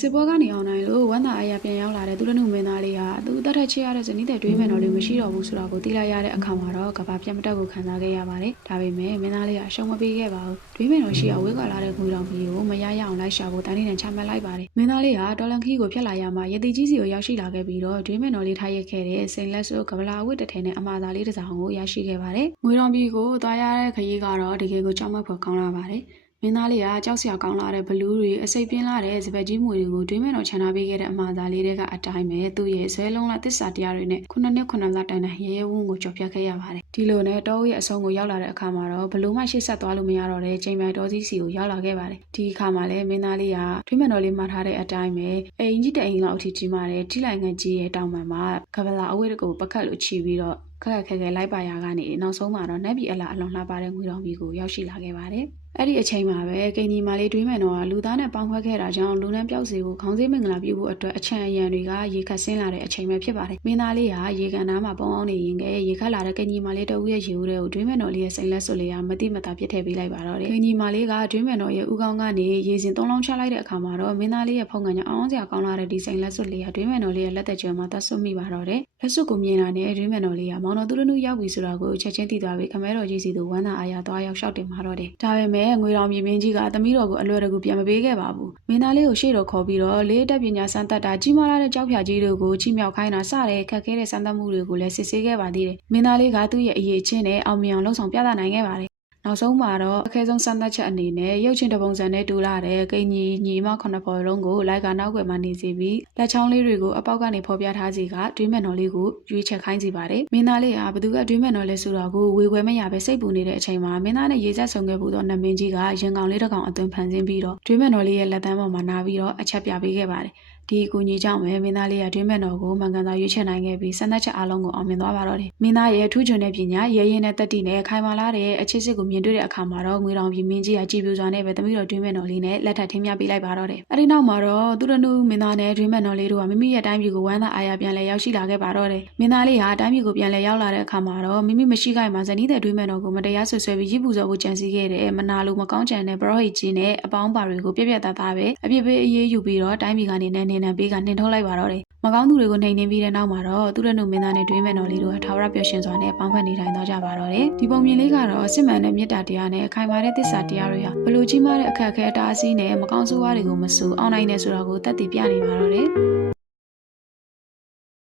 စစ်ပွဲကနေအောင်နိုင်လို့ဝမ်းသာအားရပြန်ရောက်လာတဲ့သူရနုမင်းသားလေးဟာသူတတ်ထက်ချရတဲ့ဇနီးတဲ့တွေးမယ်တော်လေးမရှိတော့ဘူးဆိုတာကိုသိလိုက်ရတဲ့အခါမှာတော့ကဘာပြတ်မတက်ကိုခံစားခဲ့ရပါတယ်။ဒါပေမဲ့မင်းသားလေးကအရှုံးမပေးခဲ့ပါဘူး။တွေးမယ်တော်ရှိအောင်ဝေးကွာလာတဲ့ငွေတော်ကြီးကိုမရရအောင်လိုက်ရှာဖို့တန်းနေနဲ့ချမှတ်လိုက်ပါတယ်။မင်းသားလေးဟာတော်လန်ခီကိုဖျက်လာရမှရတိကြီးစီကိုရောက်ရှိလာခဲ့ပြီးတော့တွေးမယ်တော်လေးထားရခဲ့တဲ့စိန်လက်စွပ်ကဗလာအဝတ်တစ်ထည်နဲ့အမှားသားလေးတစ်စောင်ကိုရရှိခဲ့ပါတယ်။ငွေတော်ကြီးကိုသွားရတဲ့ခရီးကတော့တကယ်ကိုကြောက်မက်ဖွယ်ကောင်းလာပါတယ်။မင်းသားလေးကကြောက်စရာကောင်းလာတဲ့ဘလူးတွေအစိပ်ပြင်းလာတဲ့စပက်ကြီးမွေတွေကိုတွေးမဲ့တော်ချန်ထားပေးခဲ့တဲ့အမှားသားလေးတွေကအတိုင်းပဲသူ့ရဲ့ဆွဲလုံးလာသစ္စာတရားတွေနဲ့ခုနှစ်နှစ်လတိုင်တိုင်ရဲရဲဝံ့ကိုကြော်ပြတ်ခဲ့ရပါတယ်ဒီလိုနဲ့တောရဲ့အဆုံးကိုရောက်လာတဲ့အခါမှာတော့ဘလူးမှရှေ့ဆက်သွားလို့မရတော့တဲ့ချိန်ပိုင်တော်စည်းစီကိုရောက်လာခဲ့ပါတယ်ဒီအခါမှာလည်းမင်းသားလေးကတွေးမဲ့တော်လေးမှားထားတဲ့အတိုင်းပဲအိမ်ကြီးတအိမ်လောက်အထိကြီးမာတဲ့ထိလိုက်ငန်းကြီးရဲ့တောင်ပံမှာကဗလာအဝတ်တကူပကတ်လို့ချီပြီးတော့ခက်ခဲလိုက်ပါရကနေနောက်ဆုံးမှာတော့နက်ပြည်အလားအလွန်လှပတဲ့ငွေတော်ကြီးကိုရောက်ရှိလာခဲ့ပါတယ်။အဲ့ဒီအချိန်မှာပဲကိန်းကြီးမလေးတွေးမယ်တော့လူသားနဲ့ပေါင်းခွဲခဲ့တာကြောင့်လူနှန်းပြောက်စီကိုခေါင်းစည်းမင်္ဂလာပြုဖို့အတွက်အချံအရံတွေကရေခတ်ဆင်းလာတဲ့အချိန်ပဲဖြစ်ပါတယ်။မင်းသားလေးဟာရေကန်သားမှာပုံအောင်နေရင်ကရေခတ်လာတဲ့ကိန်းကြီးမလေးတဦးရဲ့ရေဦးတွေကိုတွေးမယ်တော်လေးရဲ့စိန်လက်စွပ်လေးကမတိမတာပြစ်ထည့်ပေးလိုက်ပါတော့တယ်။ကိန်းကြီးမလေးကတွေးမယ်တော်ရဲ့ဥကောင်းကနေရေစင်သုံးလုံးချလိုက်တဲ့အခါမှာတော့မင်းသားလေးရဲ့ဖုန်ကန်ကြောင့်အောင်စရာကောင်းလာတဲ့ဒီစိန်လက်စွပ်လေးကတွေးမယ်တော်လေးရဲ့လက်သက်ကျွမ်းမှာသက်ဆွတ်မိပါတော့တယ်။လက်စွပ်ကိုမြင်လာတဲ့တွေးမယ်တော်လေးကမောင်တော်သူတို့နုရောက်ပြီဆိုတာကိုချက်ချင်းသိသွားပြီးခမဲတော်ကြီးစီသူဝမ်းသာအားရသွားရောက်လျှောက်တင်มาတော့တယ်။ဒါပေမဲ့ငွေတော်မြေမင်းကြီးကသမီးတော်ကိုအလွယ်တကူပြန်မပေးခဲ့ပါဘူး။မင်းသားလေးကိုရှေ့တော်ခေါ်ပြီးတော့လေးတက်ပညာစမ်းသပ်တာကြီးမားလာတဲ့ကြောက်ဖြာကြီးတို့ကိုချီမြောက်ခိုင်းတာစတဲ့ခက်ခဲတဲ့စမ်းသပ်မှုတွေကိုလည်းစစ်ဆေးခဲ့ပါသေးတယ်။မင်းသားလေးကသူ့ရဲ့အရေးချင်းနဲ့အောင်မြင်အောင်လှုပ်ဆောင်ပြသနိုင်ခဲ့ပါတယ်နောက်ဆုံးမှာတော့အခဲဆုံးစမ်းသပ်ချက်အနေနဲ့ရုပ်ချင်းတပုံစံနဲ့တူလာတဲ့ကိန်းကြီးညီမ9ပေါ်လုံးကိုလိုက်ကနောက်ွယ်မှာနေစီပြီးလက်ချောင်းလေးတွေကိုအပေါက်ကနေဖော်ပြထားစီကတွေးမဲ့တော်လေးကိုရွေးချက်ခိုင်းစီပါတယ်မင်းသားလေးဟာဘသူကတွေးမဲ့တော်လေးဆိုတော့ကိုဝေခွဲမရပဲစိတ်ပူနေတဲ့အချိန်မှာမင်းသားနဲ့ရေဆက်ဆုံခဲ့ဖို့တော့နမင်းကြီးကရင်ကောင်လေးတစ်ကောင်အသွင်ဖန်ဆင်းပြီးတော့တွေးမဲ့တော်လေးရဲ့လက်သန်းပေါ်မှာနာပြီးတော့အချက်ပြပေးခဲ့ပါတယ်ဒီအကူအညီကြောင့်ပဲမင်းသားလေးကတွင်းမဲ့တော်ကိုမှန်ကန်စွာရွေးချယ်နိုင်ခဲ့ပြီးစံသက်ချက်အားလုံးကိုအောင်မြင်သွားပါတော့တယ်။မင်းသားရဲ့ထူးချွန်တဲ့ပညာရဲရင်နဲ့တက်တီနဲ့ခိုင်မာလာတဲ့အခြေစစ်ကိုမြင်တွေ့တဲ့အခါမှာတော့ငွေတော်ပြည်မင်းကြီးကကြည်ပြူစွာနဲ့ပဲသမီးတော်တွင်းမဲ့တော်လေးနဲ့လက်ထပ်ထင်းမြပေးလိုက်ပါတော့တယ်။အဲဒီနောက်မှာတော့သူရနုမင်းသားနဲ့တွင်းမဲ့တော်လေးတို့ကမိမိရဲ့တိုင်းပြည်ကိုဝမ်းသာအားရပြန်လဲရောက်ရှိလာခဲ့ပါတော့တယ်။မင်းသားလေးဟာတိုင်းပြည်ကိုပြန်လဲရောက်လာတဲ့အခါမှာတော့မိမိမရှိခိုင်မှာဇနီးတဲ့တွင်းမဲ့တော်ကိုမတရားဆွဆွဲပြီးရစ်ပူဇော်ဖို့ကြံစည်ခဲ့တဲ့မနာလိုမကောင်းကြံတဲ့ပရောဟိတ်ကြီးနဲ့အပေါင်းပါတွေကိုပြက်ပြက်သားသားပဲအပြစ်ပေးအေးအေးယူပြီးတော့တိုင်းပြည်ကနေနဲ့နေနံပေးကနှင်ထုတ်လိုက်ပါတော့တယ်။မကောင်းသူတွေကိုနှိမ်နှင်းပြီးတဲ့နောက်မှာတော့သူရနုမင်းသားနဲ့တွင်းမဲ့တော်လေးတို့ထာဝရပျော်ရွှင်စွာနဲ့ပေါင်းဖက်နေထိုင်သွားကြပါတော့တယ်။ဒီပုံမြင်လေးကတော့စစ်မှန်တဲ့မေတ္တာတရားနဲ့ခိုင်မာတဲ့သစ္စာတရားတွေဟာဘလို့ကြီးမားတဲ့အခက်အခဲတားဆီးနဲ့မကောင်းဆိုးဝါးတွေကိုမဆူအောင်နိုင်နေဆိုတာကိုသက်သေပြနေပါတော့တယ်။